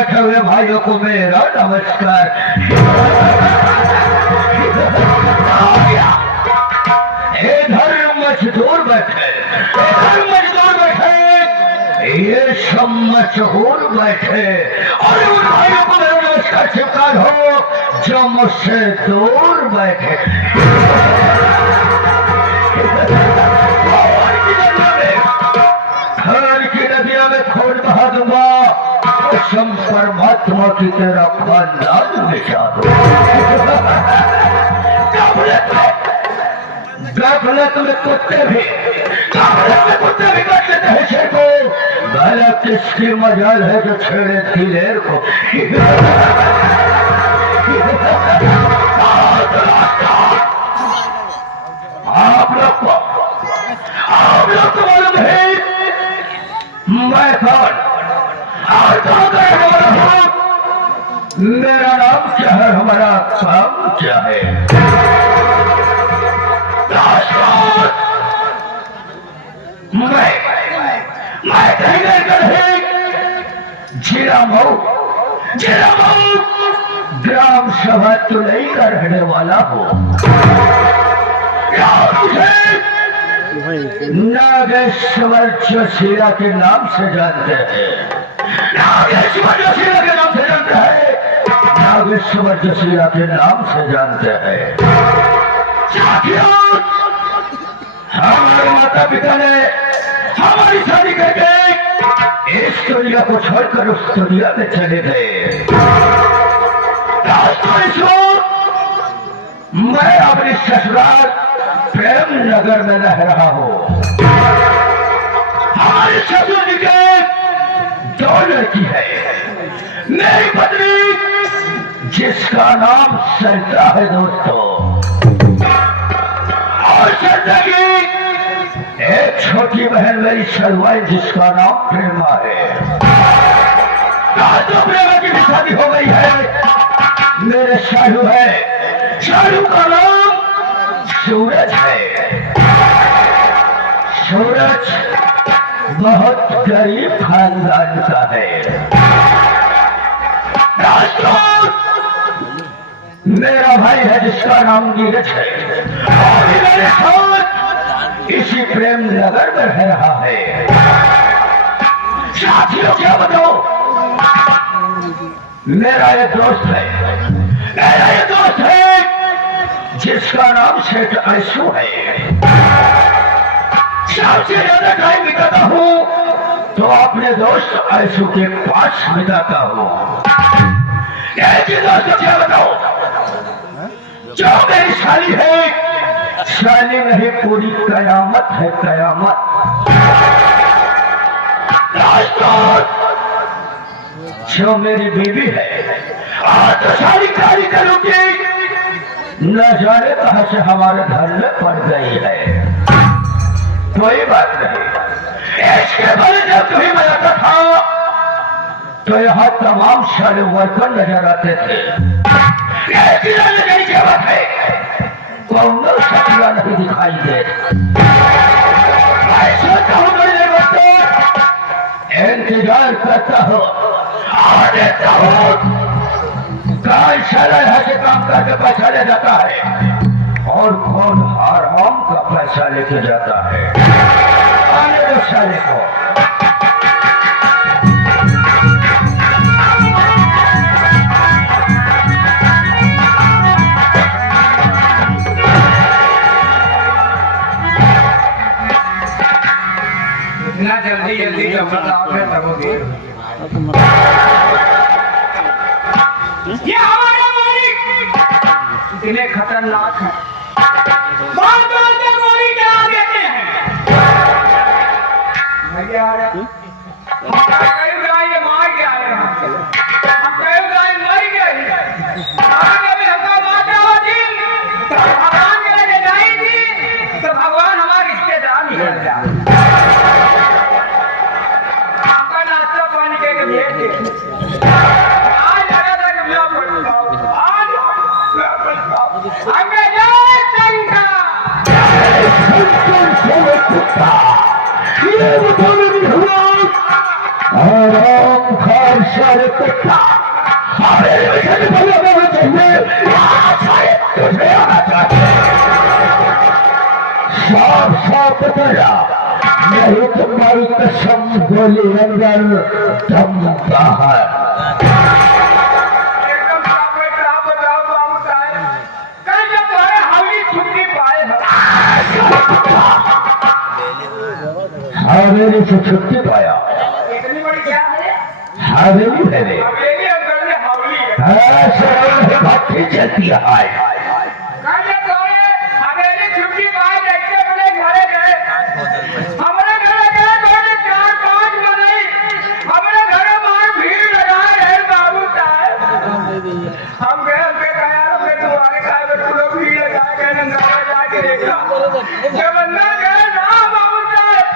बैठे हुए भाइयों को मेरा नमस्कार। इधर मजदूर बैठे, ये सब मशहूर बैठे और उन भाइयों को मेरा नमस्कार स्वीकार हो जो मुझसे दूर बैठे। हर की नदियों में खून बहा दूंगा, कसम परमात्मा की तेरा खानदान मिटा दूंगा। गफलत में कुत्ते भी काट लेते हैं शेर को, भला किसकी मजाल है जो छेड़े दिलेर को। आप लोग को मालूम है मैं कौन और कहाँ का रहने वाला हूँ? मेरा नाम क्या है, हमारा काम क्या है? मैं जिला मऊ ग्राम सभा तुलई का रहने वाला हूँ। नागेश्वर जोशीला के नाम से जानते हैं, नागेश्वर जोशीला के नाम से जानते हैं, नागेश्वर जोशीला के नाम से जानते हैं। साथियों, हमारे माता पिता ने हमारी शादी करके इस दुनिया को छोड़कर उस दुनिया में चले गए। मैं अपनी ससुराल प्रेम नगर में रह रहा हूँ। हमारे ससुर जी के दो लड़की है, मेरी पत्नी जिसका नाम सरिता है दोस्तों, और सरिता की एक छोटी बहन मेरी शलवाई जिसका नाम प्रेमा है। तो प्रेमा की भी शादी हो गई है। मेरे शालू है, शालू का नाम सूरज है। सूरज बहुत गरीब खानदान का है। मेरा भाई है जिसका नाम नीरज है और मेरे साथ इसी प्रेम नगर में रह रहा है। साथियों क्या बताओ, मेरा ये दोस्त है जिसका नाम सेठ आयशु है। सबसे ज्यादा टाइम बिताता हूँ तो अपने दोस्त आयशु के पास बिताता हूँ। ऐसे दोस्तों क्या बताओ, जो मेरी साली है, साली नहीं पूरी कयामत है, कयामत। जो मेरी बीवी है, आज तो सारी कारी करूंगी, न जाने कहां से हमारे घर में पड़ गई है। कोई बात नहीं, इसके बारे जब कभी मैं आता था तो यहाँ तमाम सारे वर्कर नजर आते थे। ऐसी क्या बात है, कौन सचला नहीं दिखाई दे। इंतजार करता हो, आ देता हो, कौन साला यहाँ से काम करके पैसा ले जाता है और कौन हराम का पैसा लेके जाता है। आने दो साले को। जल्दी ये हमारे मालिक इतने खतरनाक है, बार बार गोली चला देते हैं। ये मार के आए हम कई गाय मर गई, भगवान के लिए जाई थी तो भगवान हमारे रिश्तेदार निकल जाए। सारे कुत्ता हमें मिशन बोलना चाहिए, सारे तुझे आना चाहिए। साफ साफ बताया, नहीं तुम्हारी कसम गोली अंदर दम बाहर। एकदम साफ बताओ बाबू साहब, कल जब तुम्हारे हवेली छुट्टी पाए हो, हवेली से छुट्टी पाया। इतनी बड़ी क्या है? हवेली है रे, हवेली अंदर में हवेली है। ऐसे भट्टी चलती है। कल जब तुम्हारे हवेली छुट्टी पाए, देखते अपने घरे गए, हमारे घरे गए तो 4-5 बजे हमारे घरे बाहर भीड़ लगाए रहे बाबू साहब। हम गए, हमने कहा यार हमने तुम्हारे घर में पूरा भीड़ लगा के नंगा जाके देखा, जब अंदर गए ना बाबू साहब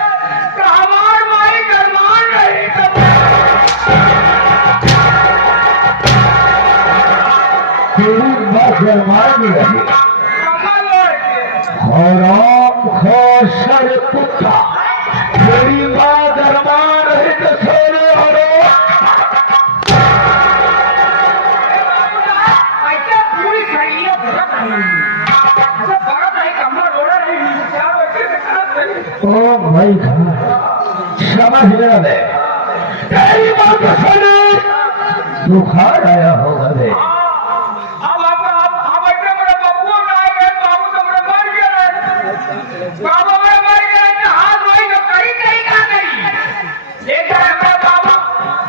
तो हमार माई गरमान रही। तेरी माँ गरमान रही, कमल ओढ़ के हराम खोर सर कुत्ता, तेरी माँ गरमान रही तो सोने और ऐसा पूरी शरीर भरत नहीं, ऐसा भरत नहीं, कमर ओढ़ा नहीं, क्या वैसे दिखा नहीं। ओ भाई समझ गया मैं, तेरी माँ का शरीर बुखार आया होगा रे। अब ऐसे मेरे बबुओं ना आए गए, बाबू तो मेरे मर गए, बाबू मेरे मर गए, तो हाथ वही तो कहीं का नहीं। ले जाए मेरे बाबू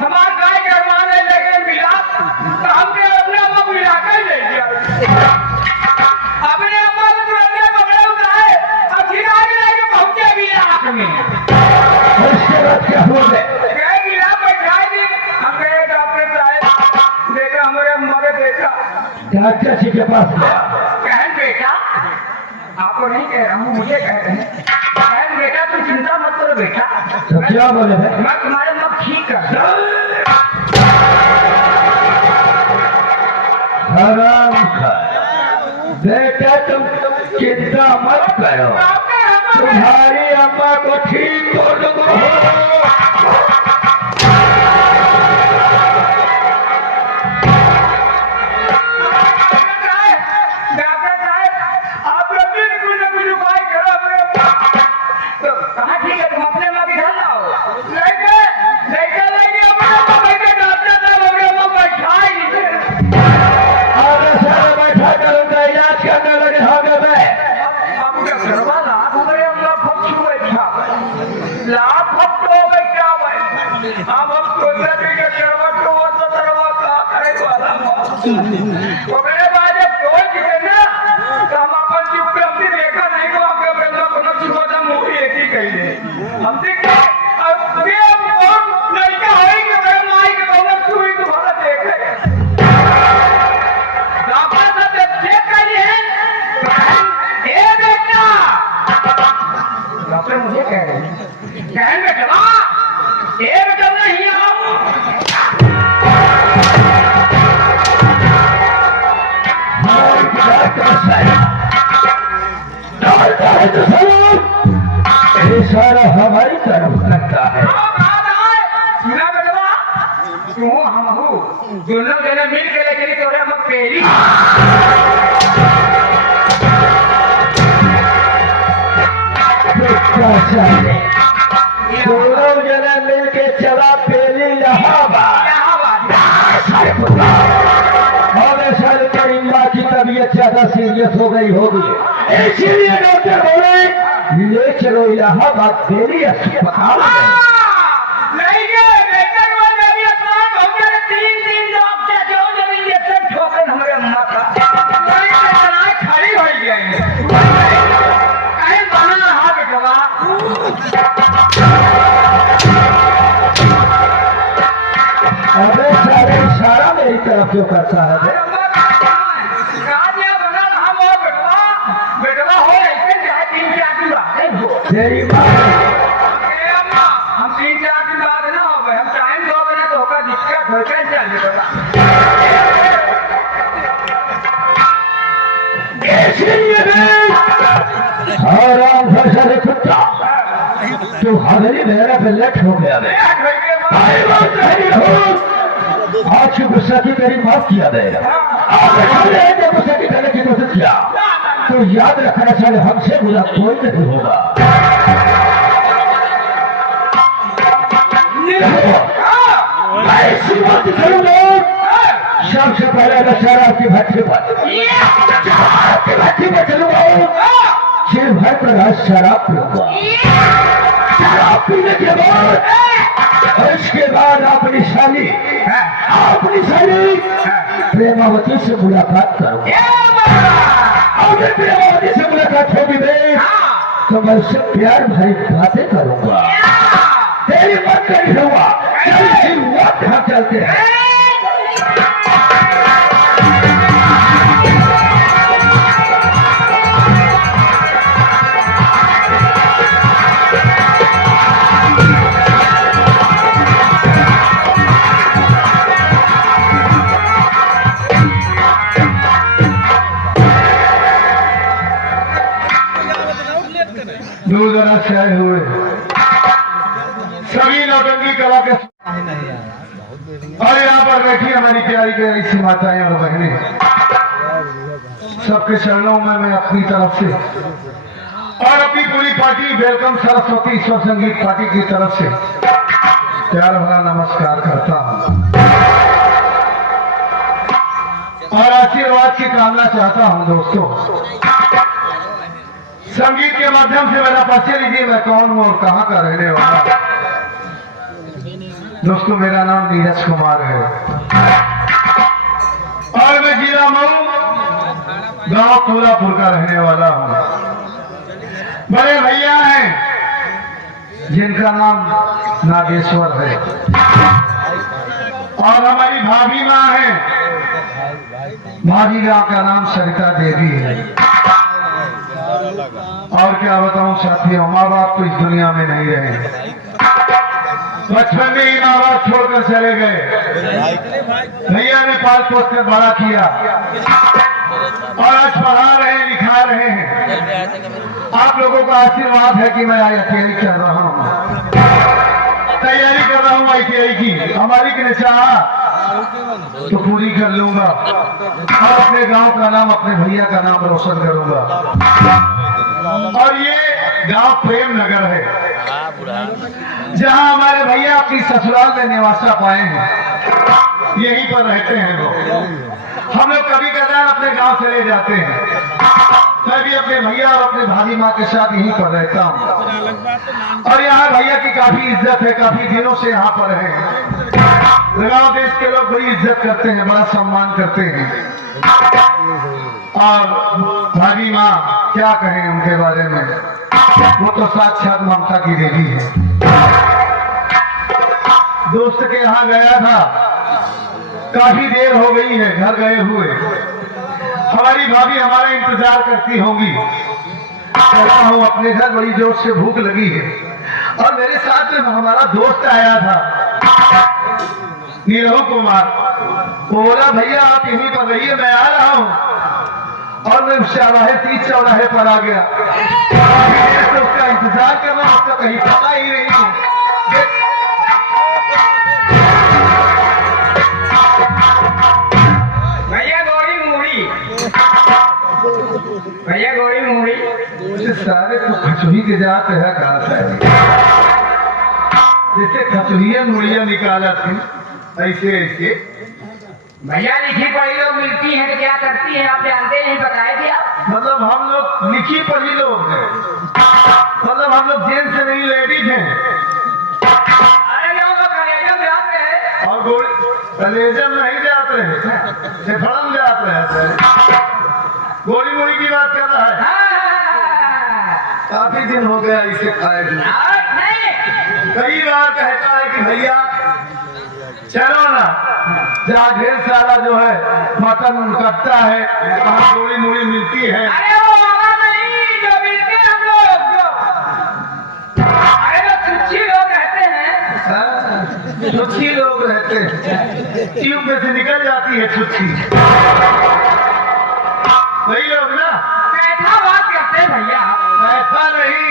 हमारे गाय के माने लेके मिला, तो हमने अपने अम्मा को मिला कर ले लिया, अपने अम्मा को तुरंत पकड़े उठाए और खिला के पहुंचे भी रात में। उसके बाद क्या हुआ रे? गए मिला बैठाए दी, हम गए डॉक्टर साहब, देखा हमारे अम्मा को देखा, डॉक्टर जी के पास गया। बहन बेटा, आपको नहीं कह रहा हूँ, मुझे कह रहे हैं, बहन बेटा तुम चिंता मत करो बेटा, तो क्या बोले भाई? मैं तुम्हारे मत ठीक कर हराम खाया, बेटा तुम चिंता मत करो, तुम्हारी अम्मा को ठीक कर दूंगा। डॉक्टर साहब आप लोग भी कुछ न कुछ उपाय करो अपने अम्मा। तो कहाँ ठीक है, तुम अपने अम्मा की घर लाओ, लेके अपने अम्मा बैठे, डॉक्टर साहब अपने अम्मा बैठाए नहीं। आगे सारे बैठा कर उनका इलाज करने लगे। हो गए मैं अब क्या करवा लाभ हमारे अम्मा फक्शु बैठा, लाभ फक्त हो गई क्या भाई, हम सोचा कि करवा तो करवा का करे वाला वो मेरे बाद जब टोल दिखे ना तो हम अपन चुप पे अपनी देखा नहीं को आपके बेटा कोनो चुपा मूवी एक ही कही दे हम देख अब ये कौन लड़का है कि मेरे माई के कोनो चुई तुम्हारा देख है डॉक्टर साहब जब चेक करिए ए बेटा, डॉक्टर मुझे कह रहे हैं कहन बेटा ए बेटा नहीं आओ, डालता है तो ये सारा हमारी तरफ लगता है। सुना बेटवा तू हम हो दोनों जने मिल के लेके तोरे हम पेरी दोनों जने मिल के चला पेली इलाहाबाद। और ऐसा तेरी माँ की तबीयत ज्यादा सीरियस हो गई होगी, इसीलिए डॉक्टर बोले ले चलो इलाहाबाद पेली अस्पताल में। नहीं गए बेटे को जब ये अस्पताल पहुंचे 3 डॉक्टर जो जब इंजेक्शन ठोके हमारे अम्मा का वही चला खड़ी हो गई कहीं बना रहा बेटवा। अबे सारे इशारा मेरी तरफ क्यों करता है बे? तेरी माँ हम 3-4 दिन बाद ना हो गए, हम टाइम दो बजे तो होगा दिक्कत हो जाए आराम फसल कुत्ता तू हमारी मेरा पे लट हो गया बे। आज की गुस्सा की मेरी माफ किया गया। जब गुस्सा की करने की कोशिश किया तो याद रखना चाहिए हमसे बुरा कोई नहीं होगा। मैं इसी बात करूंगा सबसे पहले दशहरा की भट्टी पर चलूंगा, सिर भर पर शराब पीऊंगा। शराब पीने के बाद इसके बाद अपनी साली प्रेमावती से मुलाकात करूंगा। और जब प्रेमावती से मुलाकात होगी तो मैं उससे प्यार भरी बातें करूंगा। तेरी मत नहीं होगा। हम चलते हैं। दूर दराज से आए हुए सभी नौटंकी कला के और यहाँ पर बैठी हमारी प्यारी प्यारी सी माताएं और बहनें, सबके चरणों में मैं अपनी तरफ से और अपनी पूरी पार्टी वेलकम सरस्वती स्वर संगीत पार्टी की तरफ से प्यार भरा नमस्कार करता हूँ और आशीर्वाद की कामना चाहता हूँ। दोस्तों, संगीत के माध्यम से मेरा परिचय लीजिए, मैं कौन हूँ और कहाँ का रहने वाला। दोस्तों, मेरा नाम नीरज कुमार है और मैं जिला मऊ गांव कोल्हापुर का रहने वाला हूँ। बड़े भैया हैं जिनका नाम नागेश्वर है और हमारी भाभी माँ है, भाभी माँ का नाम सरिता देवी है। और क्या बताऊं साथियों, माँ बाप तो इस दुनिया में नहीं रहे, बचपन में ही माँ बाप छोड़कर चले गए। भैया ने पाल पोस कर बड़ा किया और आज पढ़ा रहे हैं, लिखा रहे हैं। आप लोगों का आशीर्वाद है कि मैं ITI कर रहा हूँ, तैयारी कर रहा हूँ ITI की। हमारी की चाह तो पूरी कर लूंगा और अपने गांव का नाम, अपने भैया का नाम रोशन करूंगा। और ये गांव प्रेम नगर है जहां हमारे भैया अपनी ससुराल में निवासा पाए हैं, यहीं पर रहते हैं वो। हम लोग कभी कदार अपने गांव चले जाते हैं। मैं भी अपने भैया और अपने भाभी माँ के साथ यहीं पर रहता हूँ और यहाँ भैया की काफी इज्जत है, काफी दिनों से यहाँ पर है। गांव देश के लोग बड़ी इज्जत करते हैं, बड़ा सम्मान करते हैं। और भाभी माँ क्या कहें उनके बारे में, वो तो साक्षात ममता की देवी है। दोस्त के यहाँ गया था, काफी देर हो गई है घर गए हुए। हमारी भाभी हमारा इंतजार करती होंगी। कहता हूँ अपने घर बड़ी जोर से भूख लगी है और मेरे साथ में हमारा दोस्त आया था नीरव कुमार। बोला भैया आप यहीं पर रहिए, मैं आ रहा हूँ। और मैं उस चौराहे, 30 चौराहे पर आ गया। तो उसका इंतजार कर रहा, उसका कहीं पता ही नहीं है। भैया गोरी मूड़ी सारे तो खचुही के जाते है कहा से, जैसे खचुहिया मुड़िया निकाला थी ऐसे ऐसे। भैया लिखी पढ़ी लोग मिलती हैं तो क्या करती हैं आप जानते हैं, बताए थे आप। मतलब हम लोग लिखी पढ़ी लोग हैं, मतलब हम लोग जेंट्स से नहीं लेडीज हैं। अरे लोग कलेजम जाते हैं और कलेजम नहीं जाते हैं, फेफड़म जाते हैं। गोली मोली की बात कर रहा है। काफी दिन हो गया इसे खाए हुए। कई बार कहता है कि भैया चलो ना, जहाँ ढेर सारा जो है मटन कटता है, वहाँ गोली मोली मिलती है। अरे वो वाला नहीं जो मिलते हैं हम लोग, जो अरे वो छुच्छी लोग रहते हैं। छुच्छी लोग रहते हैं, ट्यूब में से निकल जाती है छुच्छी। वही लोग ना कैसा बात करते हैं भैया, ऐसा नहीं।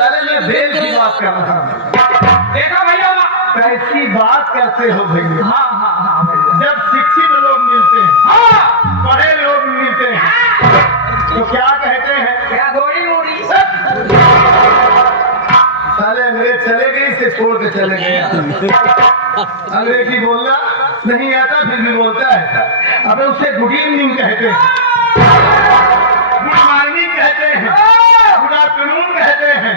अरे मैं भेल की बात कर रहा हूँ। देखो भैया कैसी बात करते हो भैया? हाँ हाँ हाँ भैया। जब शिक्षित लोग मिलते हैं, हाँ पढ़े लोग मिलते हैं, तो क्या कहते हैं? क्या गोरी मोरी? साले अंग्रेज चले गए, इसे छोड़ के चले गए। अंग्रेजी बोलना नहीं आता फिर भी बोलता है। अबे उसे गुड इवनिंग कहते हैं, गुड मॉर्निंग कहते हैं, गुड आफ्टरनून कहते हैं।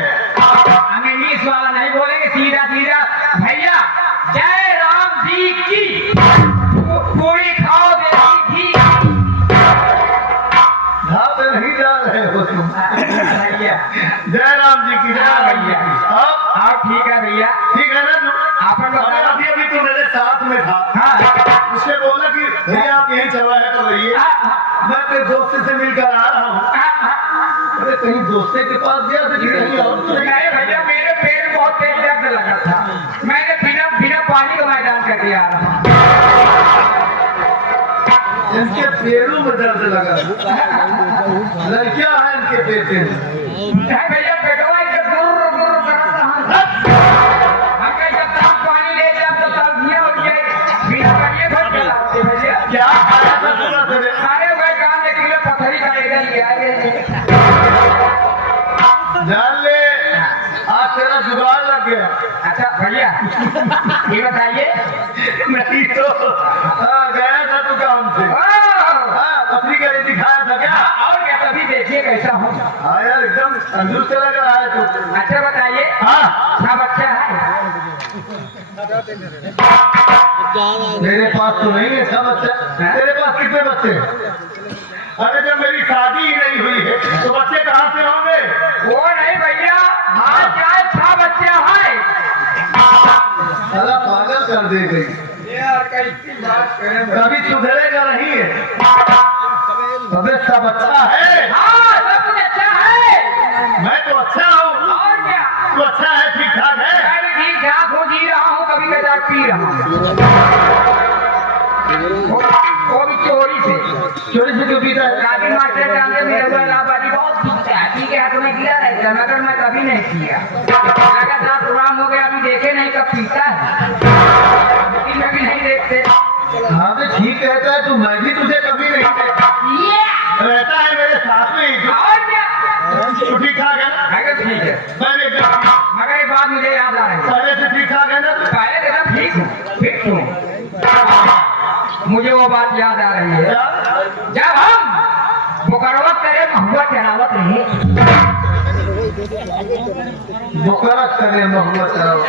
हम इंग्लिश वाला नहीं बोलेंगे, सीधा सीधा भैया जय राम जी की पूरी खाओ देसी घी। धाप नहीं जा रहे हो तुम। भैया जय राम जी की हाँ जय। भैया। अब आप ठीक है भैया? ठीक है ना तुम? आपन बताओ। अभी अभी तो मेरे साथ में था। हाँ उसने बोला कि भैया आप यहीं चल रहे हैं तो रहिए, मैं अपने दोस्त से मिलकर आ रहा हूँ। अरे कहीं दोस्ते के पास गया था कि कहीं और तो नहीं? नहीं भैया, मेरे पेट में बहुत तेज दर्द लगा था, मैंने बिना बिना पानी का मैदान करके आ रहा हूँ। इनके पैरों में दर्द लगा, लड़कियां हैं इनके पेट में। नहीं भैया, पेटवा इधर गुर्र गुर्र करत रहा। हम कहीं जब तक पानी ले जाए तो सब्जियां उठ गई, बिना करिए घर चलाते भैया। क्या खाया था पूरा तेरे? खाने भाई काम एक किलो पथरी का ले गई। जान ले आज तेरा जुगाड़ लग गया। अच्छा भैया ये बताइए। नहीं तो गया था तू काम से? पत्नी का ये दिखाया था क्या? और क्या, तभी देखिए कैसा हूँ। हाँ यार एकदम तंदुरुस्त लग रहा है तू। अच्छा बताइए, हाँ क्या बच्चा है? मेरे पास तो नहीं है सब बच्चा। तेरे पास कितने बच्चे हैं? अरे जब मेरी शादी ही नहीं हुई है तो बच्चे कहाँ से होंगे? वो नहीं भैया, आज चाहे 6 बच्चे हैं। साला पागल कर दे गई। यार कैसी बात करें। कभी सुधरेगा नहीं है। अबे सब अच्छा है? हाँ सब कुछ अच्छा है। मैं तो अच्छा हूँ। और क्या, तू अच्छा है, ठीक ठाक है? मैं भी ठीक ठाक हो, जी रहा हूँ, कभी कदार पी रहा हूँ। वो भी चोरी से। चोरी से क्यों पीता है? काफी मास्टर जानते मेरे को इलाहाबादी बहुत पीता है। ठीक है हाथ में गिरा रहता है, मगर मैं कभी नहीं पिया। लगातार प्रोग्राम हो गया, अभी देखे नहीं कब पीता है। में भी नहीं देखते। हाँ तो ठीक कहता है तू। मैं भी तुझे कभी नहीं देखा। रहता है मेरे साथ में ही। और क्या, तू ठीक ठाक है ना? अगर ठीक है, मैं भी एकदम मगर एक बात मुझे याद आ रही है। पहले से ठीक ठाक है ना? पहले तो एकदम ठीक हूँ, फिट हूँ। मुझे वो बात याद आ रही है, जब हम मुकरवत करे महुआ चढ़ावत रहे। मुकरक करे महुआ चढ़ावत।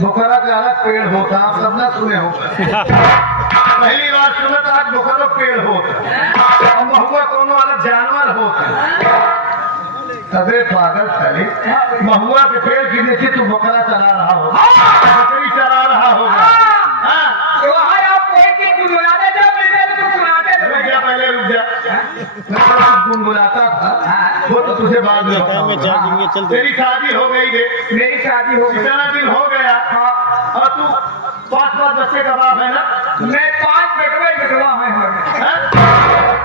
मुकरा का अलग पेड़ होता, आप सब ना सुने हो। पहली बार सुना तो आज मुकरा पेड़ होता और महुआ कोनो अलग जानवर होता। अबे पागल साले, महुआ के पेड़ के नीचे तू बकरा चला रहा हो, बकरी चला रहा होगा। हाँ तो वहाँ आप कोई चीज गुनगुनाते जब मिलते तो सुनाते थे। रुक जा, पहले रुक जा। मैं तो गुनगुनाता था, वो तो तुझे बाद में बताऊंगा। तेरी शादी हो गई है, मेरी शादी हो गई। इतना दिन हो गया और तू 5 बच्चे का बाप है ना? मैं 5 बेटवा है। हाँ?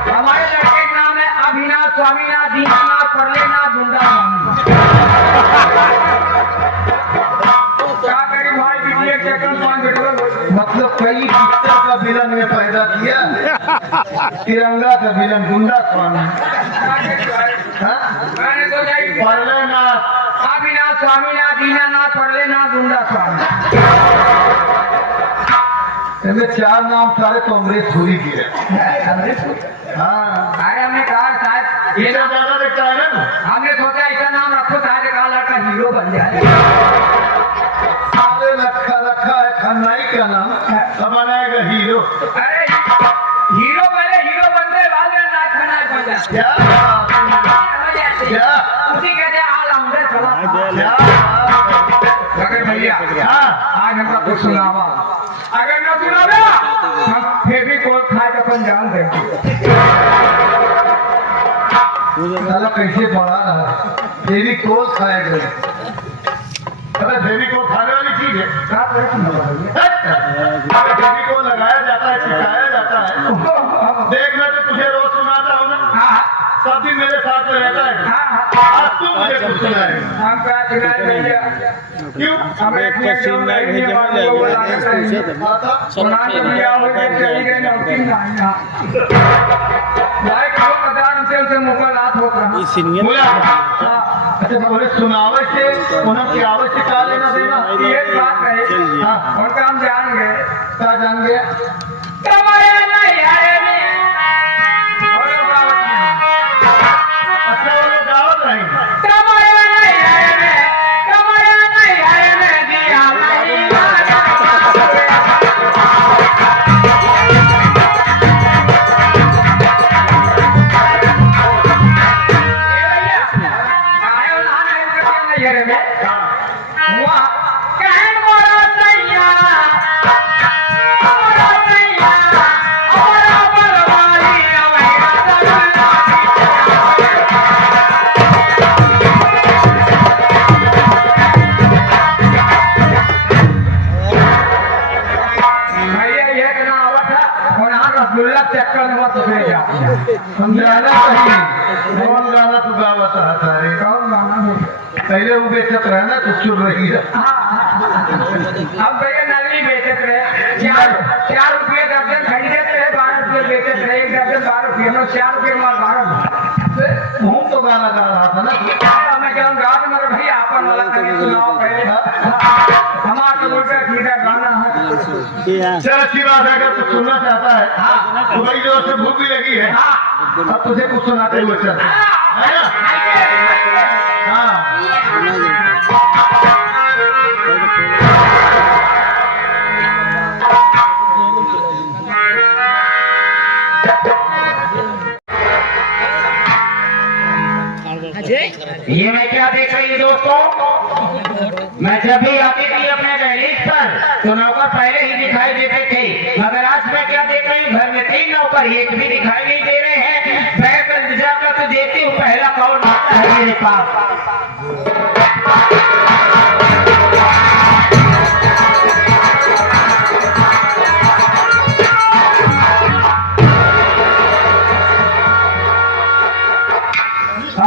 हमारे लड़के का नाम है अभिनाथ, स्वामीनाथ, दीनानाथ, परलेनाथ, गुंडानाथ। क्या करी भाई, बिजली एक चक्कर 5 बेटवा। मतलब कई पिक्चर का विलन में पैदा किया, तिरंगा का विलन गुंडा स्वामी। हाँ? मैंने सोचा परलेनाथ, अभिनाथ, स्वामीनाथ, दीनानाथ, परलेनाथ, गुंडा स्वामी। इनमें 4 नाम सारे कांग्रेस छुरी किए। हाँ अरे हमने कहा शायद ये ये नाम, ज्यादा देखता है ना? हमने सोचा ऐसा नाम रखो शायद कहा लड़का हीरो बन जाए। साले रखा है खन्नाई का नाम, अब बनाएगा हीरो। अरे हीरो बने, हीरो बनते बाद में नाच खाना बन जाए। क्या क्या उसी कहते ऑलराउंडर चला। क्या? अगर भैया हाँ आज हमका कुछ सुनावा, अगर न सुनावे हम फिर भी कोई खा के अपन जान देंगे। साला कैसे पढ़ा रहा है? फेविकोल खाएगा। अरे फेविकोल खाने वाली चीज है? फेविकोल लगाया जाता है, छिड़काया जाता है। देख मैं तो तुझे रोज सुनाता हूँ ना, सब दिन मेरे साथ में रहता है। हाँ आज तू मुझे कुछ सुनाए। हम क्या सुनाए भैया? क्यों? हमें एक सीन नहीं भेजे मैं सुना तो भैया हो गए चली गई नौकरी नहीं ना भाई को पता नहीं से मुका रात होता बोला अच्छा बोले सुनावे से उन्हें क्या आवश्यक का लेना देना। ये बात है हाँ उनका हम जान गए क्या जान गया? कमाया नहीं आए में और गावत नहीं अच्छा वो लोग दावत रहेंगे। कमाया नहीं आए में दिया नहीं चक्कर में मत उठे जा समझाना चाहिए। कौन गाना तू गावा चाहता है? कौन गाना पहले वो बेचत रहे ना कुछ चुर रही है। अब भैया नकली बेचत रहे 4 रुपये दर्जन खरीदते रहे 12 रुपये बेचत रहे 1 दर्जन 12 रुपये में 4 रुपये माल 12 हूँ तो गाना गा रहा था ना। मैं कहूँ गा के मगर भैया अपन वाला कभी सुनाओ पहले हमारा तो बोलते सीधा गाना है। चल अच्छी बात है अगर तू सुनना चाहता है। तो भाई जोर से भूख भी लगी है। अब तुझे कुछ सुनाते हुए चल है ना। हाँ ये मैं क्या देख रही हूँ दोस्तों? मैं जब भी आती थी अपने दहलीज पर तो नौकर पहले ही दिखाई देते थे, मगर आज मैं क्या देख रही हूँ? घर में 3 नौकर एक भी दिखाई नहीं दे रहे हैं। बैठ कर जाकर तो देखती हूँ पहला कौन आता है मेरे पास।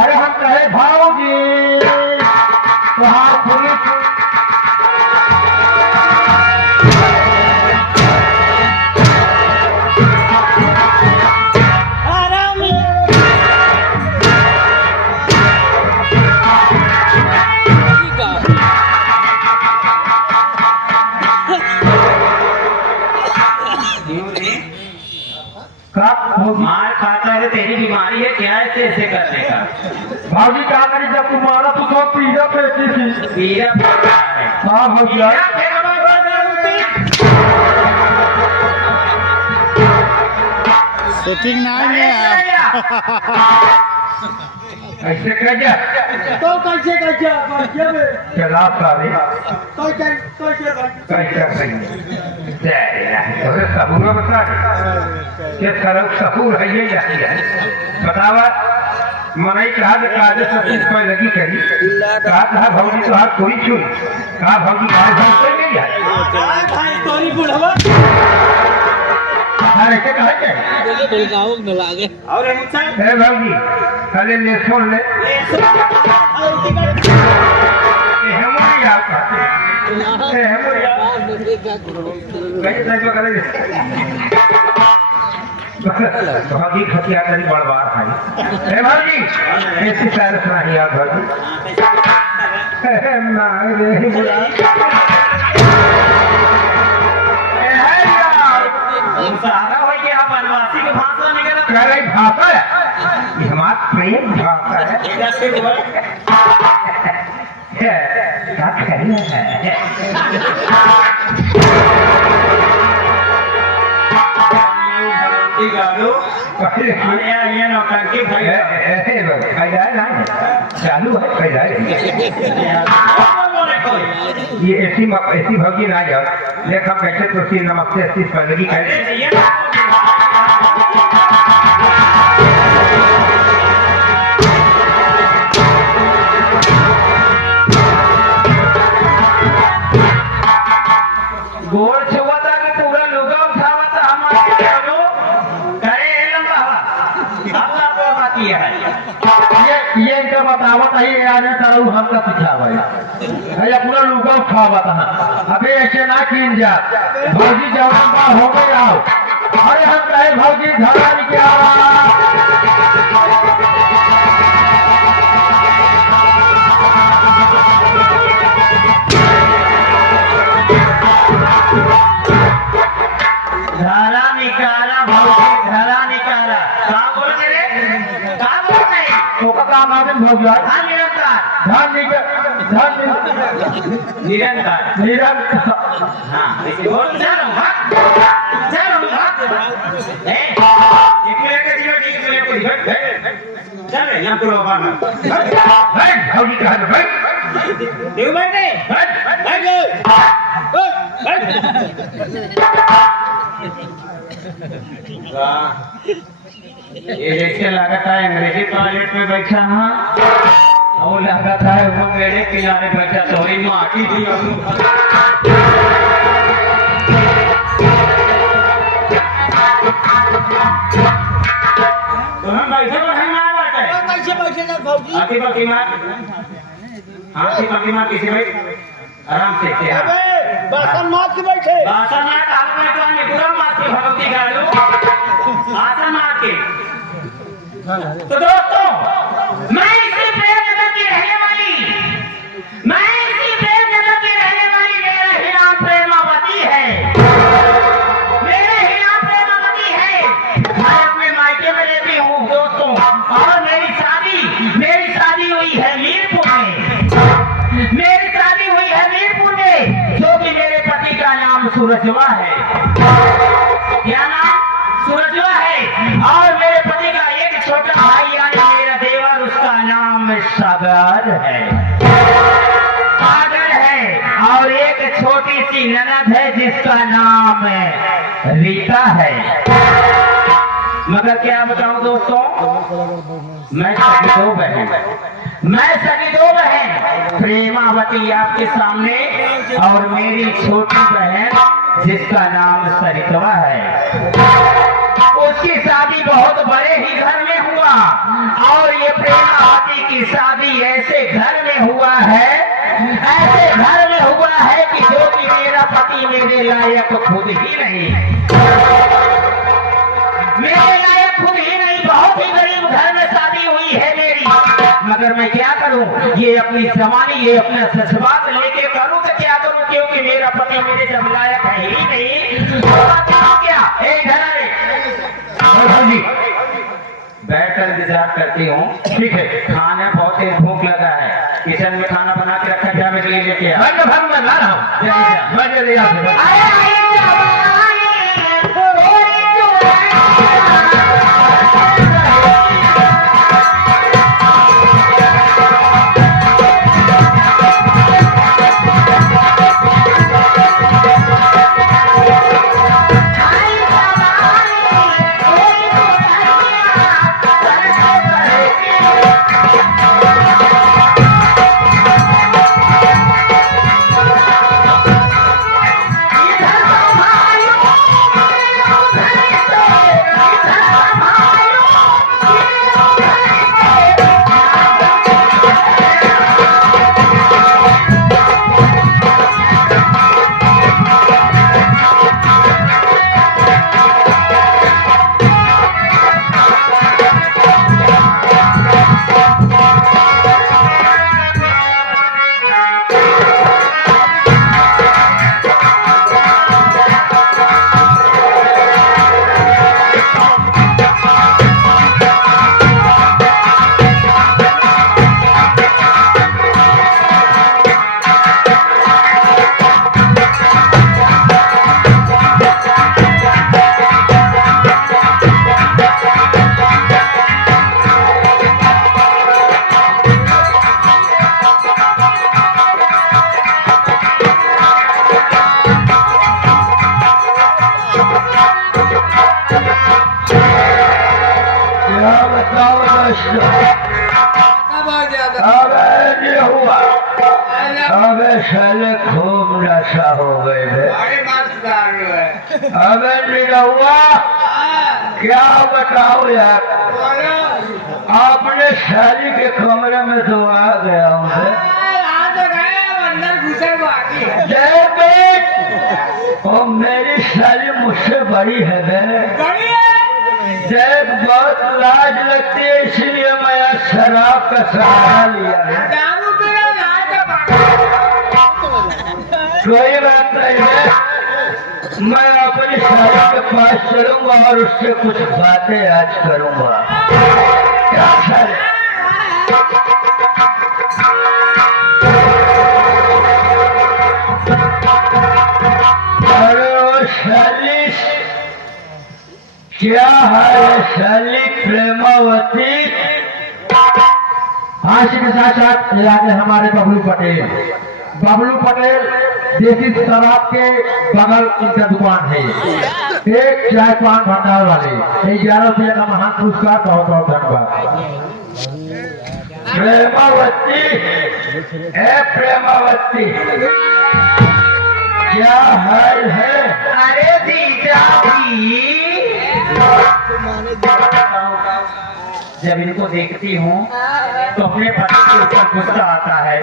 अरे हम कहे भाऊजी तुहार पूरी मार खाता है तेरी बीमारी है क्या ऐसे ऐसे करने का? भाजी क्या करी जब तुम्हारा तो सब पीड़ा पेटी थी। पीरा हाँ भैया सेटिंग नहीं है ऐसे कर जा तो कैसे चला सारे कैसे कैसे सही सबूर बता ये सरल सबूर है ये जाती है बतावा मनाई कहा काजे सतीश पर लगी करी कहा भौजी तो हाथ कोई छुई कहा भौजी गाय भैंस कोई नहीं जाए ऐसे कहा क्या और भौजी खाली ले सुन ले हेमोरिया हेमोरिया भागी खतिया करी बड़बार खाई हे भाजी ऐसी पैर सुनाई यार भाजी सहारा हो गया बनवासी के भाषा निकला क्या रही भाषा है ये हमारा प्रेम भाषा है क्या कहना है चालू है ये ऐसी भगी ना जाओ देखा कैसे तो नमस्ते ऐसी पहले कैसे गोल छुआता कि पूरा लुगा उठावता हमारे करे लंबा हवा अल्लाह को बात है बनावत है आने तरह हमका सिखावे है पूरा लुका खावत है अबे ऐसे ना कीन जा भौजी जवान बा हो गए आओ अरे हम कहे भौजी धरा निकल धारा निकाला भौजी धारा निकाला कहाँ बोल रहे कहाँ बोल रहे ओका काम आवे भौजी हाँ निरंकार धान निकल निरंकार निरंतर हाँ ऐसे बोल चलो एक मिनट के दियो ठीक मिनट को दियो चल यहाँ पूरा बाना है भौजी कहा है देव बैठे ये देखिए लगता है अंग्रेजी टॉयलेट में बैठा हाँ और लगता है वो मेरे किनारे बैठा थोड़ी माटी थी तो हम बैठे बैठे ना बैठे कैसे बैठे ना भौजी हाथी बाकी मार किसी भाई आराम से क्या बासन मार के बैठे भाषा मार का हाथ में तो आने पूरा मार के भगवती गाड़ू भाषा मार के तो दोस्तों मैं इसी प्रेम जगत की रहने वाली मेरा ही नाम प्रेमावती है मैं अपने मायके में रहती हूँ दोस्तों और मेरी शादी हुई है मीरपुर में जो कि मेरे पति का नाम सूरजवा है क्या नाम सूरजवा है और मेरे पति का एक छोटा भाई यानी मेरा देवर उसका नाम सागर है और एक छोटी सी ननद है जिसका नाम रीता है मगर क्या बताऊं दोस्तों मैं सभी दो बहन प्रेमावती आपके सामने और मेरी छोटी बहन जिसका नाम सरितवा है उसकी शादी बहुत बड़े ही घर में हुआ और ये प्रेमावती की शादी ऐसे घर में हुआ है कि जो कि मेरा पति मेरे लायक खुद ही नहीं बहुत ही गरीब घर में शादी हुई है मेरी मगर मैं क्या करूं ये अपनी जवानी ये अपने जज्बात लेके करूं तो क्या करूं क्योंकि मेरा पति मेरे जब लायक है ही नहीं क्या भौजी बैठकर इंतजार करती हूँ ठीक है खाना बहुत ही भूख लगा है किचन में खाना बना के रखा क्या मेरे लिए लेके अबे साले खूब नशा हो गए थे अबे निरहुआ क्या बताओ यार आपने शादी के कमरे में तो आ गया हूँ आज गए अंदर घुसे बाकी है जय बेट और मेरी शादी मुझसे बड़ी है बहन बड़ी है जय बहुत लाज लगती है इसलिए मैं शराब का सहारा लिया है दारू पीना लाज का बात कोई बात नहीं है मैं अपनी शादी के पास चलूंगा और उससे कुछ बातें आज करूंगा क्या सर अरे ओ शाली क्या है शाली प्रेमावती आज के साथ साथ याद है हमारे बबलू पटेल देसी शराब के बगल इनका दुकान है एक चाय पान भंडार वाले 11 रुपये का महान पुरस्कार बहुत बहुत धन्यवाद प्रेमावती है प्रेमावती क्या हाल है अरे दीजा भी जब इनको देखती हूँ तो अपने पति के ऊपर गुस्सा आता है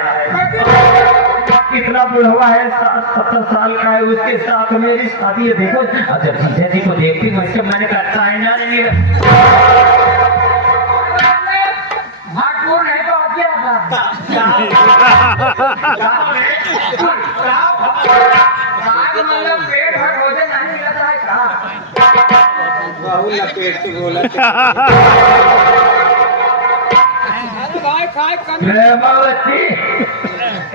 कितना बुढ़वा है 70 साल का है उसके साथ मेरी शादी है देखो जब संजय जी को देखती हूँ इससे मैंने कहा है ना नहीं भागपुर है तो क्या मतलब पेट भर भोजन नहीं मिलता है प्रेमावती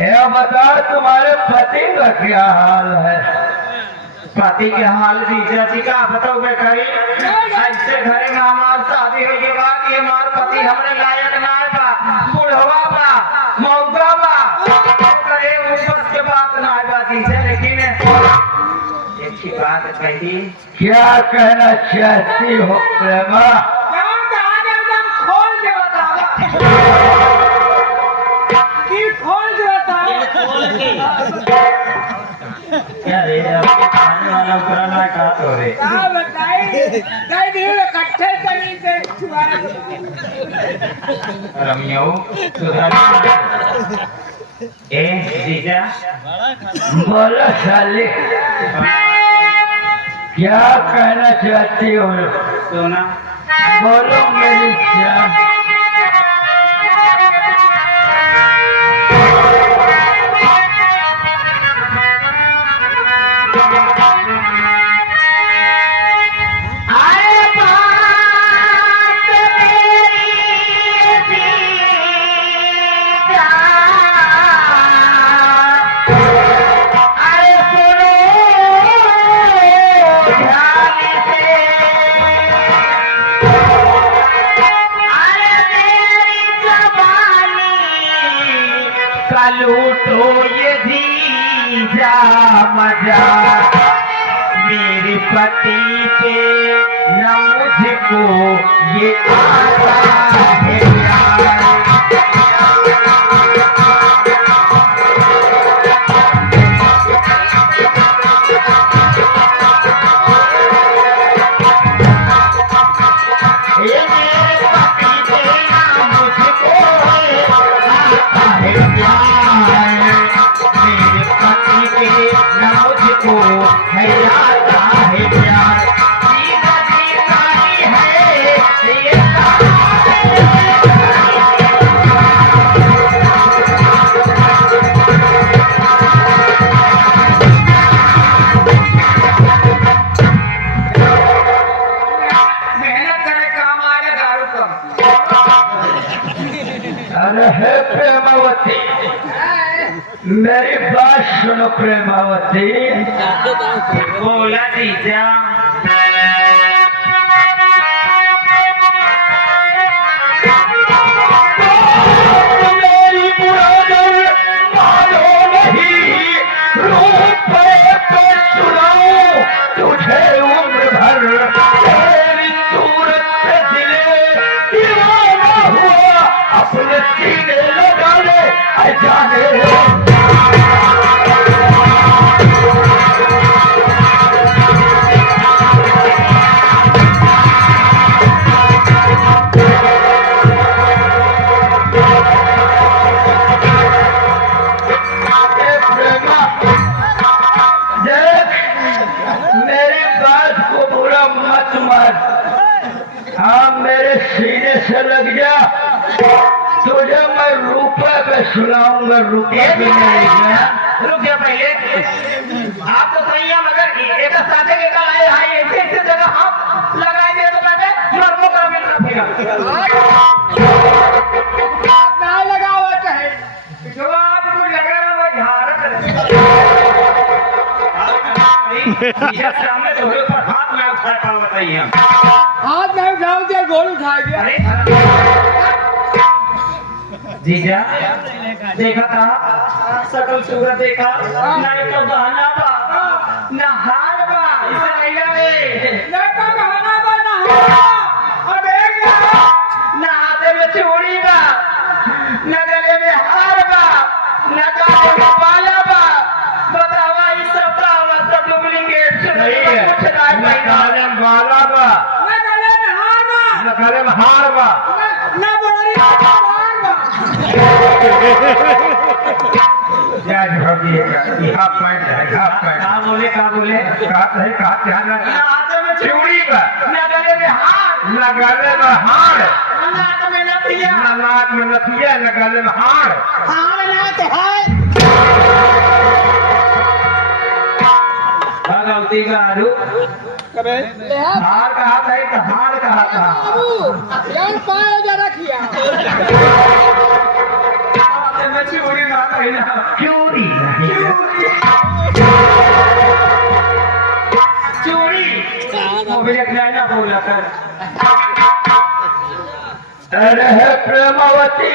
यह बता तुम्हारे पति का क्या हाल है पति के हाल दीजिए जी का बताओ मैं करी ऐसे घरे में हमार शादी हो के बाद ये मार पति हमरे लायक ना है बा बुढ़वा बा मौका बा करे ऊपर के बात ना है बा दीजिए लेकिन एक ही बात कही क्या कहना चाहती हो प्रेमा एकदम खोल के बतावा कि खोल के बतावा क्या रे आपके खाने वाला पुराना कहा तो रे क्या बताई कई दिन इकट्ठे करी थे रमियो सुधार ए जीजा बोलो साली क्या कहना चाहती हो सोना बोलो मेरी जान लूटो ये जीजा मजा मेरे पति पे न मुझको ये आता है प्यार। ये मेरे पति पे न मुझको ये आता है प्यार। मेरे पति पे न मुझको है आता है प्यार। जीजा जीजा ही है ये मेहनत करे काम आएगा दारू कम अरे हे प्रेमावती मेरी बात सुनो प्रेमावती बोला जीजा मेरी बुराई मानो नहीं रूप पे सुनाऊं तुझे उम्र भर तेरी सूरत पे दिले दीवाना हुआ अपने सीने लगा ले जाने बात को बुरा मत मत। हाँ मेरे सीने से लग जा, तुझे मैं रुपए पे सुनाऊंगा, रुपए पे नहीं गया। रुक जा पहले, आप तो सही है मगर एक साथे के कल आए हाय ऐसे जगह हम लगाए दे तो मैं मरमो कर मिल रखेगा। ना लगा हुआ चाहे जो आप कुछ लगा रहा वो झारत ये सामने तो ऊपर हाथ में उठा कर बताइए। हाथ में उठाओ के गोल उठा दिया। अरे जीजा देखा था सकल सूरत देखा, नहीं तो गहना बा ना हार बा इसे महिला में ना तो गहना बना हो और देख ना हाथे में चूड़ी बा ना गले में हार बा ना कान में बाला बा। बतावा इस सब का मतलब डुप्लीकेट सही है, कुछ ना न काले में बाला बा, ना गले में हार बा, न गले में हार बा। ना बोरी में हार बा। क्या जवाब दिएगा? ये हाफ पैंट है, हाफ पैंट। कहाँ बोले कहा है, कहा ध्यान ना रखना। हाथे में चूड़ी बा, ना गले में हार न गले में हार, ना नाक में नथिया न नाक में नथिया, न गले में हार। हार ना तो है भगवती का आरू कबे ले हार कहा था, एक हार कहा था। बाबू यार पाए जरा किया मैं चूड़ी ना पहना चूड़ी नहीं है। चूड़ी वो भी देखना है ना बोला कर अरे है प्रेमावती,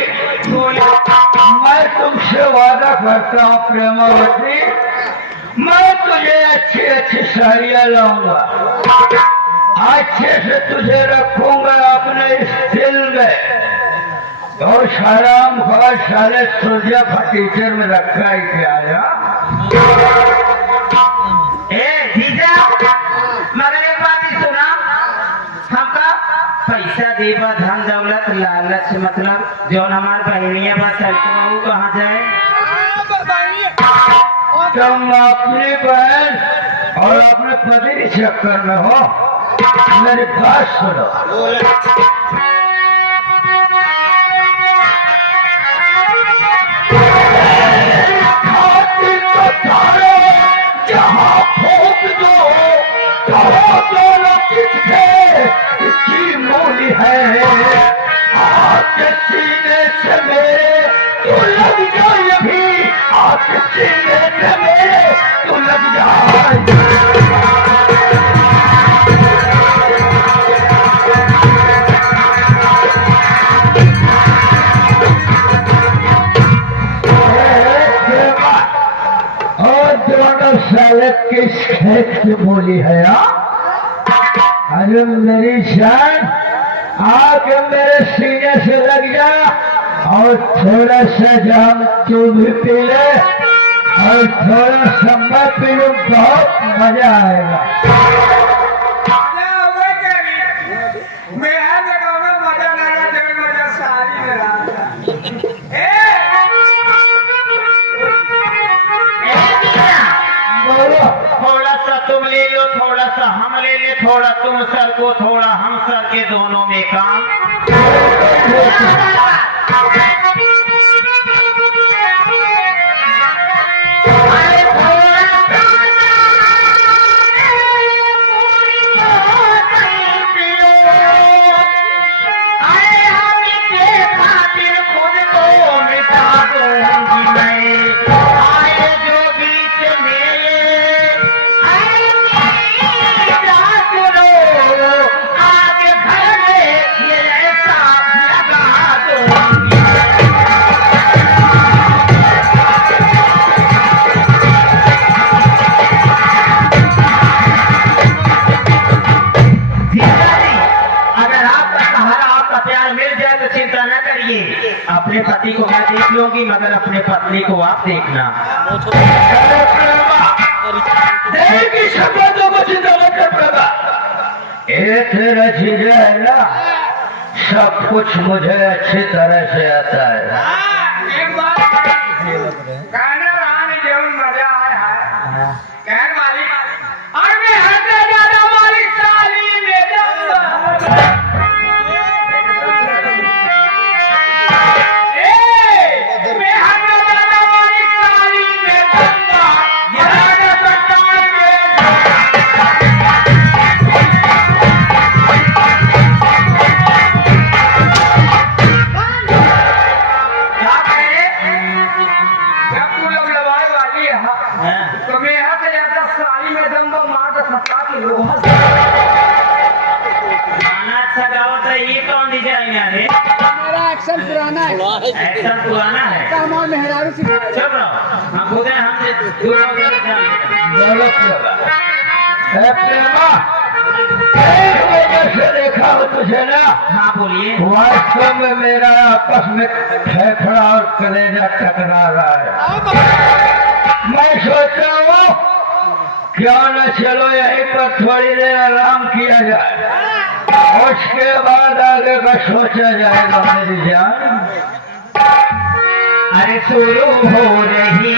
बोला मैं तुमसे वादा करता हूँ प्रेमावती, मैं तुझे अच्छी अच्छी साड़ियाँ लाऊंगा, अच्छे से तुझे रखूंगा अपने इस दिल में। और शराम खास साले सुरजा फटीचर में रखा ही क्या आया। ए जीजा मगर एक बात ही सुना, हमका पैसा देवा धन दौलत लालच मतलब जो हमार बहनिया बा चलते कहाँ जाए। तुम अपनी बहन और अपने पति के चक्कर में हो, मेरी बात सुनो। खातिर तो तारो जहाँ फूक दो, कहो दोनों किसकी मूली है। आपके सीने से मेरे तू लग जाए, अभी आपके सीने से मेरे तू लग जाए। और दोनों साले किस खेत की बोली है यार? अरे मेरी जान आके मेरे सीने से लग जा और थोड़ा सा जाम तू भी पी ले और थोड़ा सा मैं पी लूं, बहुत मजा आएगा। मैं आज कहूँगा मजा ना आया, जब मजा सारी में रहा। बोलो थोड़ा सा तुम ले लो, थोड़ा सा हम ले ले, थोड़ा तुम सर को थोड़ा हम सर के दोनों में काम। अरे थोड़ा सा पियो, अरे हम के खातिर खुद को मिटा दूंगी मैं। आए जो बीच मेरे आज घर में ये ऐसा लगा दूंगी। अगर आपका सहारा आपका प्यार मिल जाए तो चिंता न करिए, अपने पति को मैं देख लूंगी मगर अपने पत्नी को आप देखना। अरे प्रेमा, देवी की शब्दों को चिंता मत कर प्रेमा। ये तेरा जीजा है ना, सब कुछ मुझे अच्छी तरह से आता है। एक बात गाना राम जेवन मजा आया है। कह मालिक और मैं हद से ज्यादा नहीं आ रही? मेरा एक्शन पुराना है। एक्शन पुराना है। काम और मेहरारू सिखाया। चुप रहो, हम खुद हैं, हमसे दूर हो गए ध्यान। बोलो प्रेमा। ए प्रेमा, एक महीने से देखा हो तुझे ना। हाँ बोलिए। वास्तव में मेरा आपस में फेफड़ा और कलेजा टकरा रहा है। मैं सोचता हूँ क्यों न चलो यहीं पर थोड़ी देर आराम किया जाए, उसके बाद आगे का सोचा जाएगा मेरी जान। अरे शुरू हो रही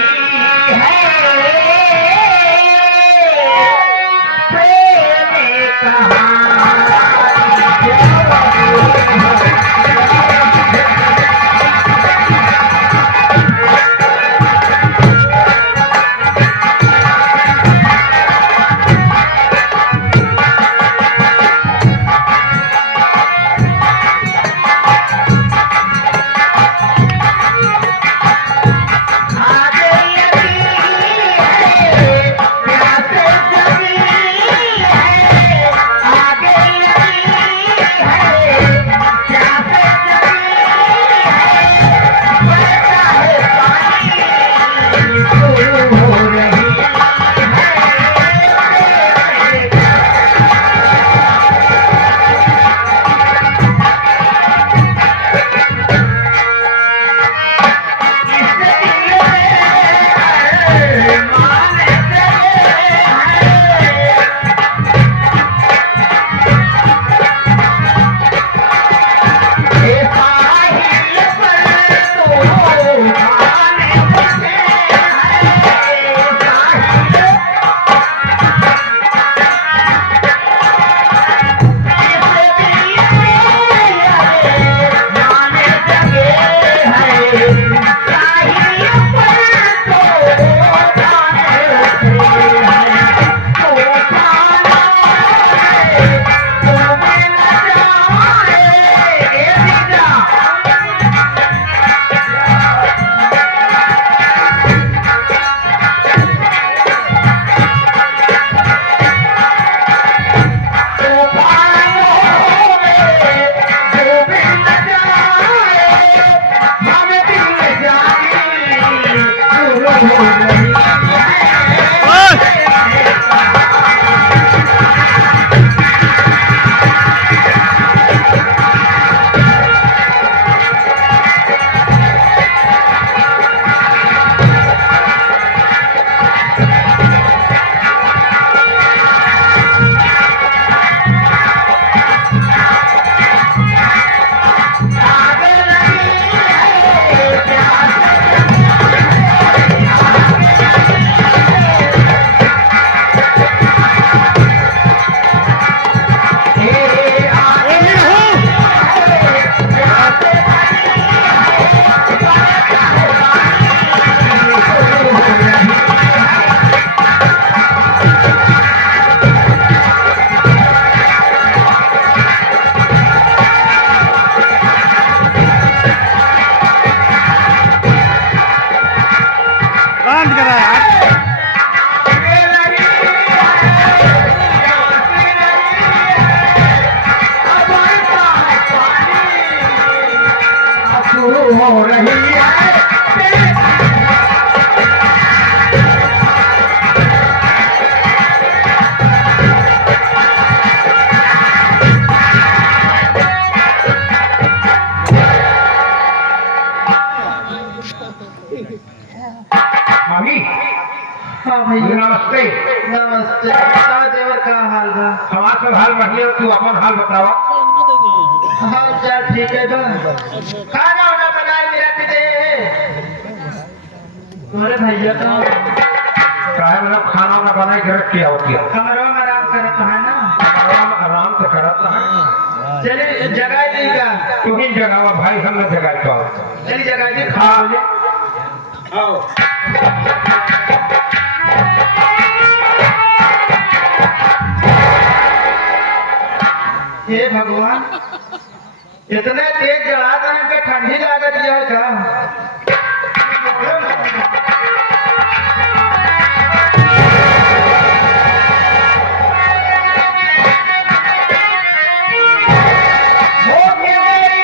है प्रेम कहानी। हो रही है। मामी, हाँ भैया नमस्ते। नमस्ते। बताओ देवर का हाल बा? हमार सब हाल बढ़िया, तू अपन हाल बतावा। हाल चाल ठीक है बा। खाना वाना बनाए मेरा दे। तुम्हारे भैया का काहे मतलब खाना वाना बनाए के रख किया होती है। हमारा में आराम करत है ना। आराम से करत ना। चलिए जगह देगा। तू ही जगह भाई, हम न जगह पाओ। चलिए जगह दे। हाँ आओ। हे भगवान, इतने तेज जला रहे हैं कि ठंडी लागत है का? हो मेरी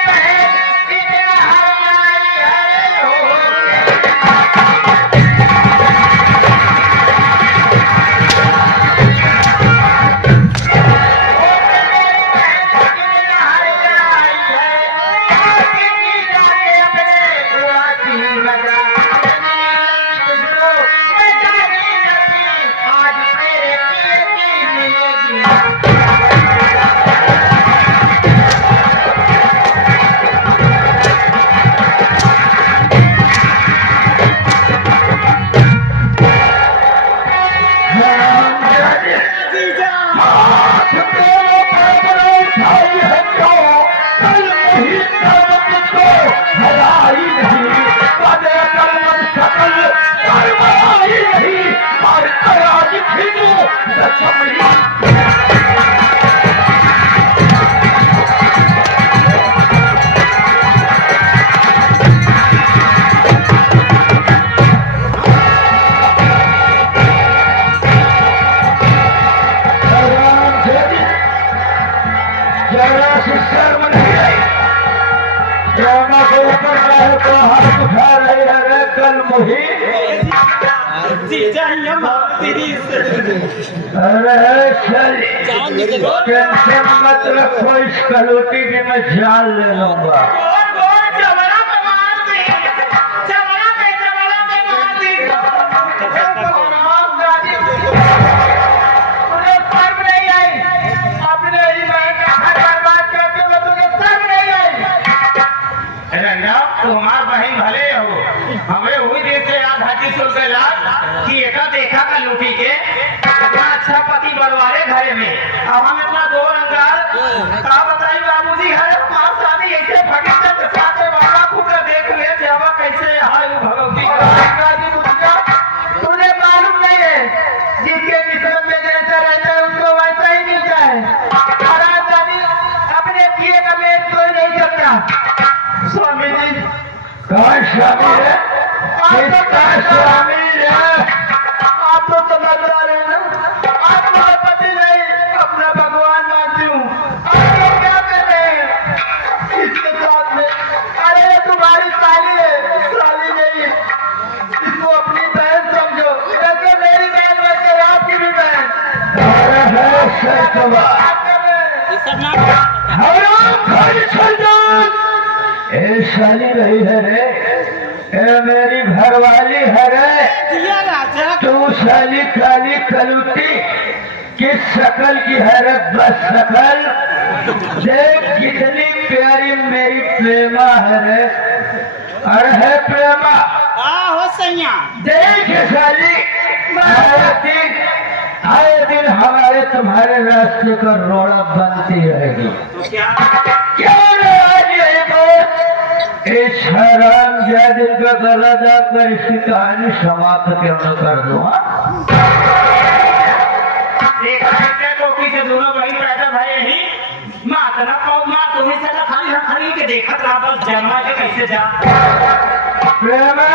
से शर्म नहीं आई। प्रेमा को ऊपर है तो हाथ उठा रही है रे कल मुही। अरे चली टेंशन मत रखो, इस कलोटी की मैं जान ले लूंगा। तुम्हार बहन भले हो, हमें वही देश से याद हाथी सुन के याद कि एक देखा का लूटी के इतना अच्छा पति बनवाए घरे में। अब हम इतना दो रंगार का बताई बाबूजी है हमार शादी ऐसे भगीचे के साथ बाबा को देख ले जावा कैसे हाय भगवती का तुझे मालूम नहीं है जिसके किस्मत में जैसा रहता है उसको वैसा ही मिलता है। खराब शादी अपने किए का मेल कोई नहीं सकता। स्वामी जी कौन शामिल है? किसका शामिल है? आप तो समझदार हैं ना, आप मेरा पति नहीं अपना भगवान मानती हूँ। आप लोग क्या कर रहे हैं इसके साथ में? अरे ये तुम्हारी साली है, साली नहीं, इसको अपनी बहन समझो। जैसे मेरी बहन वैसे आपकी भी बहन। अरे है सतवा आप कर रहे हैं हराम खाई सल्लत। ए साली रही है रे, ए मेरी घरवाली है रे। तू साली काली कलूटी किस शकल की है रे? बस शकल देख कितनी प्यारी मेरी प्रेमा है रे। अरे है प्रेमा देख साली आए दिन हमारे तुम्हारे रास्ते का रोड़ा बनती रहेगी। क्या रे आज यही बात इस हराम जादिल का गला दाकर इसकी कहानी समाप्त क्यों न कर दूँ? टोपी से दोनों भाई पैदा भाई ही माँ तना पाओ माँ तुम्हें चला खाली हम खाली के देखा था बस जन्मा के कैसे जा। प्रेमा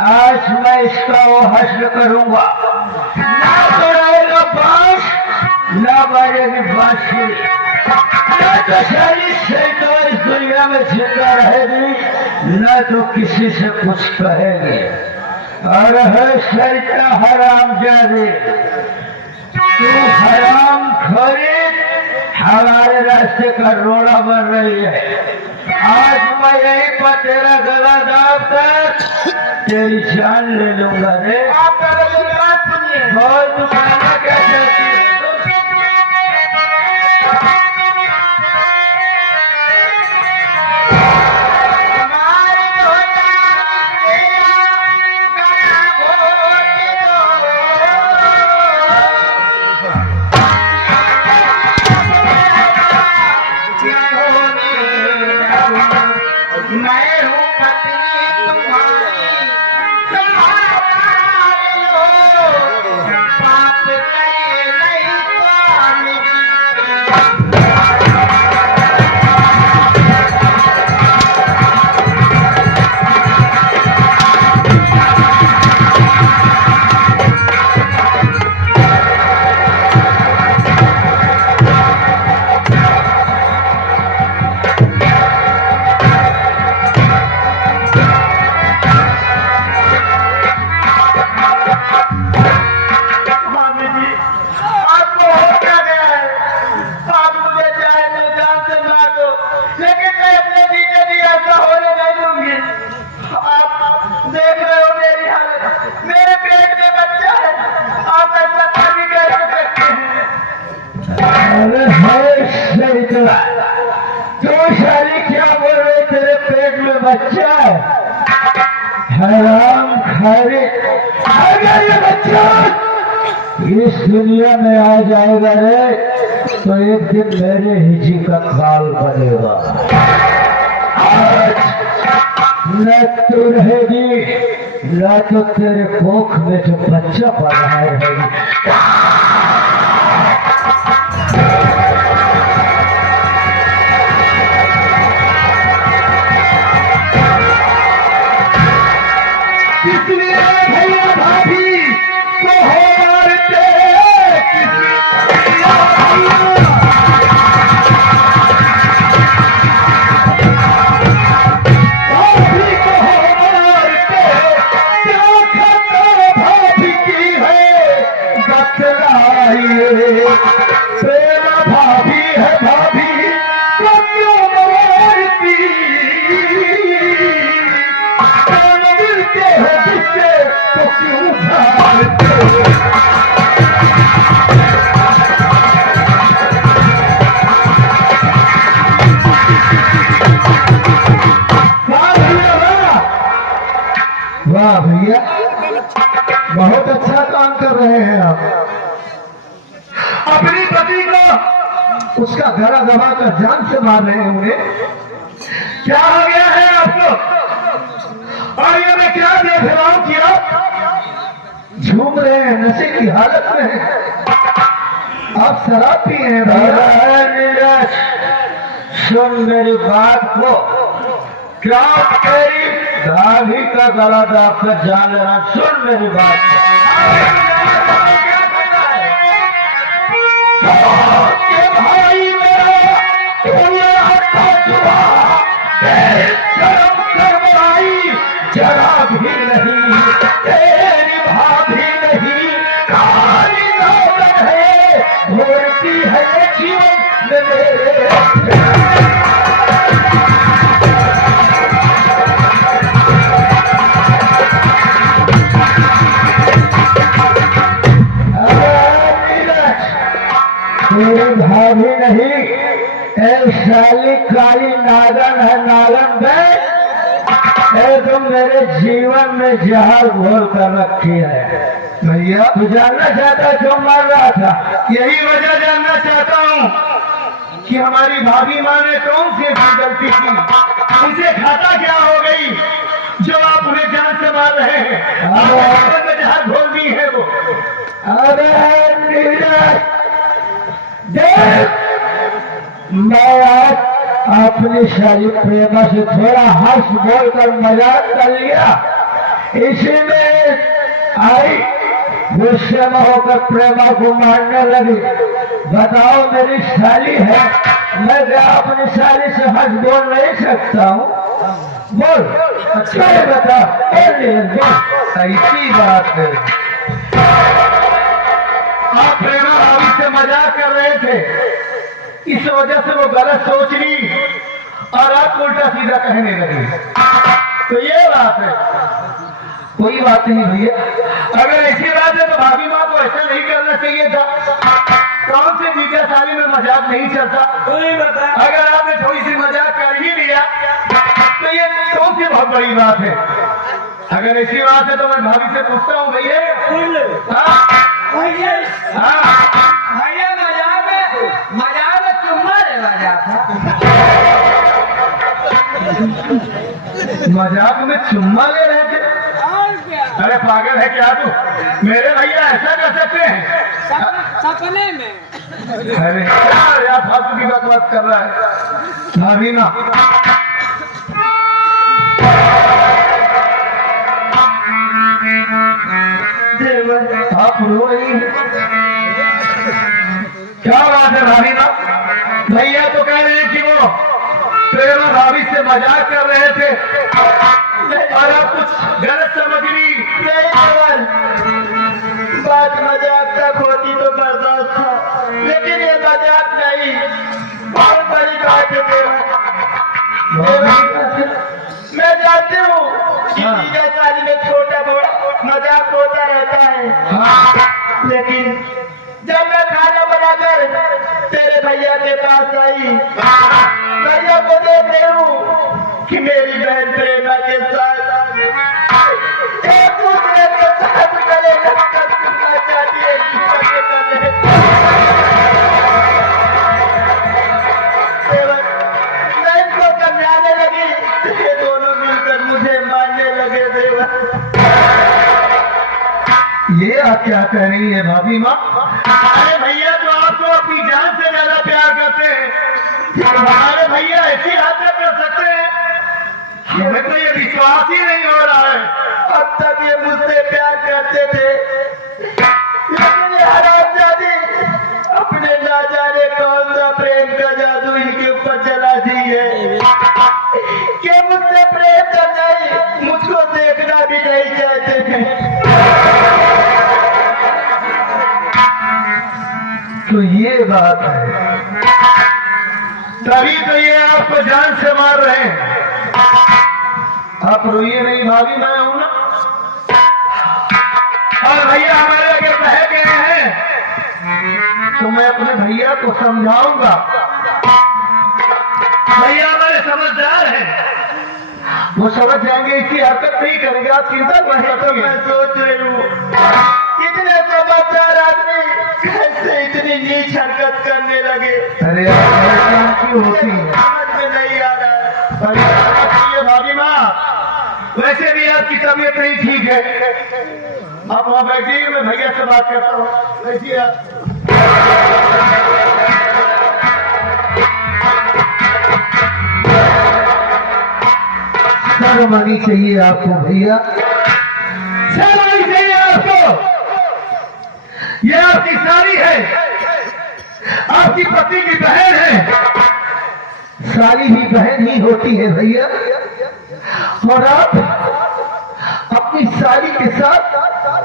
आज मैं इसका वो हश्र करूंगा, ना तोड़ेगा बांस ना बजेगी बांसुरी, ना तो सारी से तो इस दुनिया में जिंदा रहेगी ना तो किसी से कुछ कहेगी। और है सरिता हराम जादे, तू हराम खोरी हमारे रास्ते का रोड़ा बन रही है। आज मैं यहीं पर तेरा गला दाब कर तेरी जान ले लूंगा रे। आप पहले मेरी बात सुनिए। बहुत दुकाना क्या चलती है? मैं हूँ पत्नी तुम्हारी, तुम्हारा लो पाप करे नहीं स्वामी। स्वामी जी आपको हो क्या गया है? आप मुझे चाहे तो जान से मार दो, लेकिन मैं अपने जीते भी ऐसा होने नहीं दूंगी। आप देख रहे हो मेरी हालत, मेरे पेट में बच्चा है, आप ऐसा कभी कैसे सकते हैं? अरे है सरिता, तू साली क्या बोल रहे? तेरे पेट में बच्चा है? हराम खारी, अगर ये बच्चा इस दुनिया में आ जाएगा रे तो एक दिन मेरे हिजी का काल बनेगा। आज न तू रहेगी न तो तेरे कोख में जो बच्चा पड़ा रहेगी। इसलिए भैया भाभी को हो मारते, इसलिए भैया उसका गला दबा कर जान से मार रहे होंगे। क्या हो गया है आपको? और ये मैं क्या देख रहा हूं कि आप झूम रहे हैं, नशे की हालत में हैं, आप शराब पिए हैं भैया। नीरज सुन मेरी बात को, क्या तेरी भाभी का गला दाब कर जान लेना? सुन मेरी बात को। भाई मेरा शर्म करवाई जरा भी नहीं, तेरी भाभी नहीं काली नौबत है, होती है जीवन में मेरे। तेरी भाभी नहीं, साली काली नागन है, नागन बे तुम मेरे जीवन में जहर घोल कर रखी है। भैया तू जानना चाहता क्यों मार रहा था? यही वजह जानना चाहता हूँ कि हमारी भाभी माँ ने कौन सी ऐसी गलती की, उनसे खाता क्या हो गई जो आप उन्हें जान से मार रहे हैं? जीवन में जहर घोल दी है वो। अरे नीरज देख, मैं आज अपनी सारी प्रेमा से थोड़ा हंस बोल कर मजाक कर लिया, इसी में आई गुस्से में होकर प्रेमा को मारने लगी। बताओ मेरी साली है, मैं क्या अपनी साली से हंस बोल नहीं सकता हूँ? बोल अच्छा है, बता। ऐसी बात है, आप प्रेमा भाभी से मजाक कर रहे थे, इस वजह से वो गलत सोच ली और आप उल्टा सीधा कहने लगे, तो ये बात है। कोई बात नहीं भैया, अगर ऐसी बात है तो भाभी माँ को ऐसा नहीं करना चाहिए था। कौन से जीजा साली में मजाक नहीं चलता? अगर आपने थोड़ी सी मजाक कर ही लिया तो ये कौन सी बहुत बड़ी बात है। अगर ऐसी बात है तो मैं भाभी से पूछता हूँ, भैया मजाक में चुम्मा लेवा जाता। मजाक में चुम्मा ले रहे थे? और क्या? अरे पागल है क्या तू? मेरे भैया ऐसा कर सकते हैं? सपने में। अरे यार फालतू की बकवास कर रहा है। भाभी ना आप रो रही हैं? क्या बात है भाभी ना? भैया तो कह रहे हैं कि वो प्रेमा भाभी से मजाक कर रहे थे और आप कुछ गलत समझ ली। बात मजाक तक होती तो बर्दाश्त था, लेकिन ये मजाक नहीं, बहुत बड़ी बात है। मैं जानती हूँ कि जीजा साली में छोटा बड़ा मजाक होता रहता है, लेकिन जब मैं खाना बनाकर तेरे भैया के पास आई, भैया को देख रही हूँ कि मेरी बहन प्रेमा के साथ एक दूसरे के साथ गले लगकर सुनना चाहती है, मैं इनको समझाने लगी, ये दोनों मिलकर मुझे मारने लगे। देवा ये आप क्या कह रही है भाभी माँ? अरे भैया तो आपको अपनी जान से ज्यादा प्यार करते हैं, हमारे भैया ऐसी हरकत कर सकते हैं? हमें तो ये विश्वास ही नहीं हो रहा है। अब तक ये मुझसे प्यार करते थे, लेकिन ये हरामजादी अपने ना जाने कौन सा प्रेम का जादू इनके ऊपर चला दी है कि मुझसे प्रेम कर नहीं, मुझको देखना भी नहीं चाहते थे। तो ये बात है, तभी तो ये आपको जान से मार रहे हैं। आप रोइए नहीं भाभी, मैं हूं ना। और भैया हमारे आगे बह गए हैं तो मैं अपने भैया को समझाऊंगा। भैया हमारे समझदार हैं, वो समझ जाएंगे, इसी हरकत नहीं करेंगे। आप चिंता मत करिए। मैं सोच रही हूँ कि इतने समझदार आदमी कैसे इतनी नीच हरकत करने लगे? अरे यार क्यों होती है? समझ में नहीं आ रहा है। अरे भाभी माँ, वैसे भी आपकी तबीयत नहीं ठीक है। आप वहाँ बैठिए, मैं भैया से बात करता हूँ। बैठिए आप। शर्म आनी चाहिए आपको भैया, शर्म आनी चाहिए आपको। ये आपकी साली है, आपकी पति की बहन है। साली ही बहन ही होती है भैया। और आप अपनी साली के साथ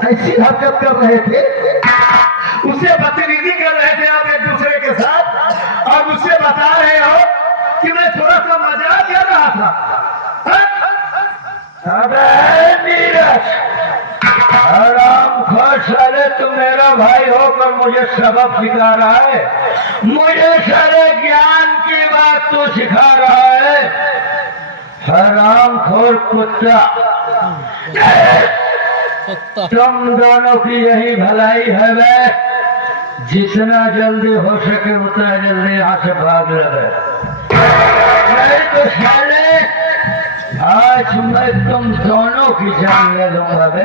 ऐसी हरकत कर रहे थे, उसे बदतमीजी कर रहे थे आप एक दूसरे के साथ, और मुझसे बता रहे हो कि मैं थोड़ा सा मजाक कर रहा था। अबे नीरज, हरामखोर साले, तू मेरा भाई होकर मुझे सबक सिखा रहा है, मुझे सारे ज्ञान की बात तू सिखा रहा है। हरामखोर कुत्ता, तुम दोनों की यही भलाई है वे, जितना जल्दी हो सके उतना जल्दी यहाँ से भाग लगे। नहीं तो साले आज मैं तुम दोनों की जान ले लूंगा बे।